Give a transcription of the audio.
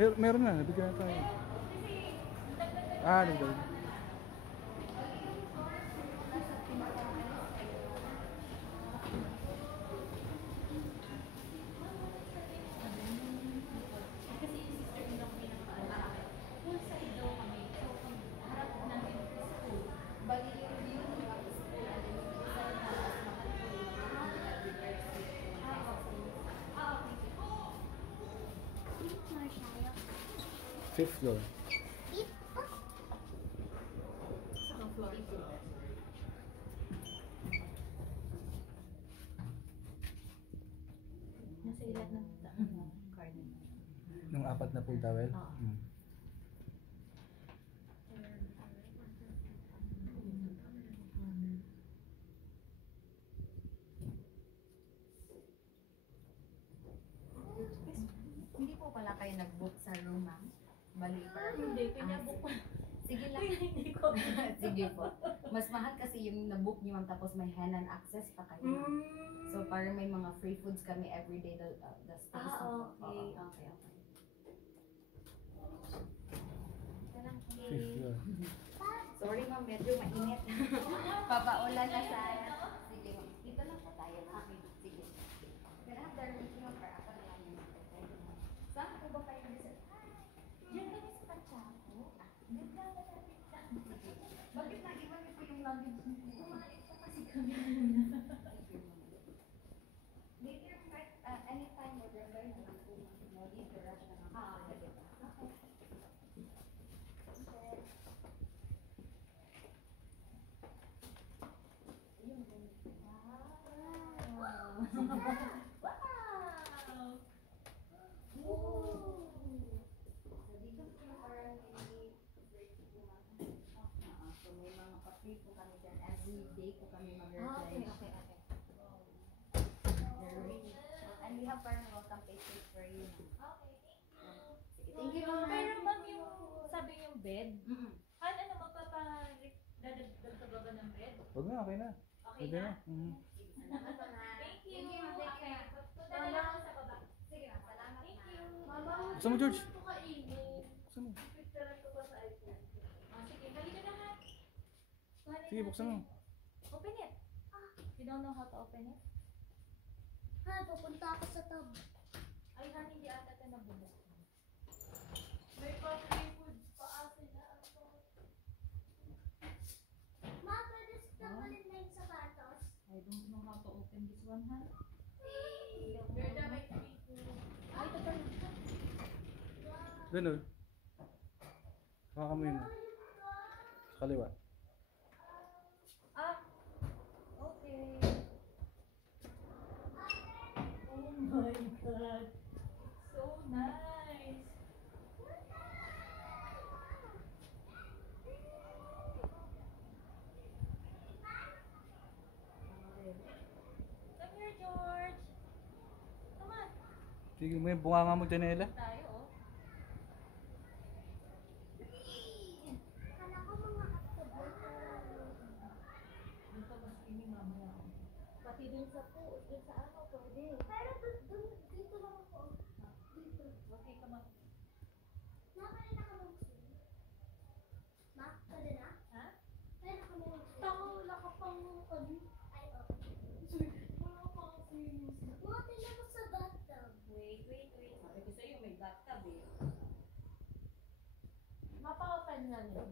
Meron na, nabigyan na tayo. Ah, nagdawin. Fifth floor. Nasa ilat ng card. Nung apat na pool towel? Hindi po pala kayo nag-book sa room, ma'am? Bali. Hindi, pinabook pa. Sige lang. Hindi ko. Sige po. Mas mahal kasi yung na-book niyo, ma'am, tapos may hand access pa kayo. So, parang may mga free foods kami everyday the space. Okay. Okay. Fifth floor. Sorry, ma'am, medyo mainit. Papaulan na sana. Sige, ma'am. Dito lang po tayo. Okay. Sige. Can I have the room, ma'am, para ako na lang yung saan po ba kayo dito? Diyan kami sa Pachaco. Ganda na natin. Bakit naiwan niyo po yung luggage niyo? Kumain po kasi kami. Later, anytime, November na lang po. No need to rush na lang. Okay. So may mga pa-free po kami dyan. Every day po kami mag-reply. Okay. And we have parang welcome pages for you. Okay, Sige, thank you, ma'am. Pero ma'am, yung sabi yung bed, Mm-mm. ano magpapa-dadagdag ka ba ba ng bed? Huwag na, okay na. Okay Pwede na? na. Salamat po, ma'am. Thank you. Thank you, ma'am. Thank you, ma'am. Punta na lang ako sa baba. Sige, ma'am. Salamat, Thank ma'am. you. Mama, Buksan mo, George. ito kainin. Buksan mo. Picturean ko pa sa iPhone. Sige, halika na ha. Kuhanin Sige, buksan mo. natin. Open it. You don't know how to open it? Ha, pupunta ako sa tab. Ay, Han, hindi ata ka nabubuk. May pa-free food pa sila. Ma, pwede tanggalin na yung sapatos. I don't know how to open this one, Han. Gerda, may free food. Ay, ito pa. Doon, oh. Hawakan mo yun. Sa kaliwa. Okay. Oh my God. So nice. Come here, George. Come on. Sige mo yung bunga nga mo, Janela. Tayo, oh. Kala ko mga octopus. Dito mas ini mamaya. Pati dun sa ano, pwede. Pero dito lang ako. Dito. Okay, come on. Nakakain ako ng swim. Ma, pwede na? Ha? Pwede na kami ng swim. Tako, wala ka pang ano. Ay, okay. Wala ka pang swimming. Mga tingnan ko sa bathtub. Wait. Sabi ko sa'yo, may bathtub eh. Mapa-open na yun.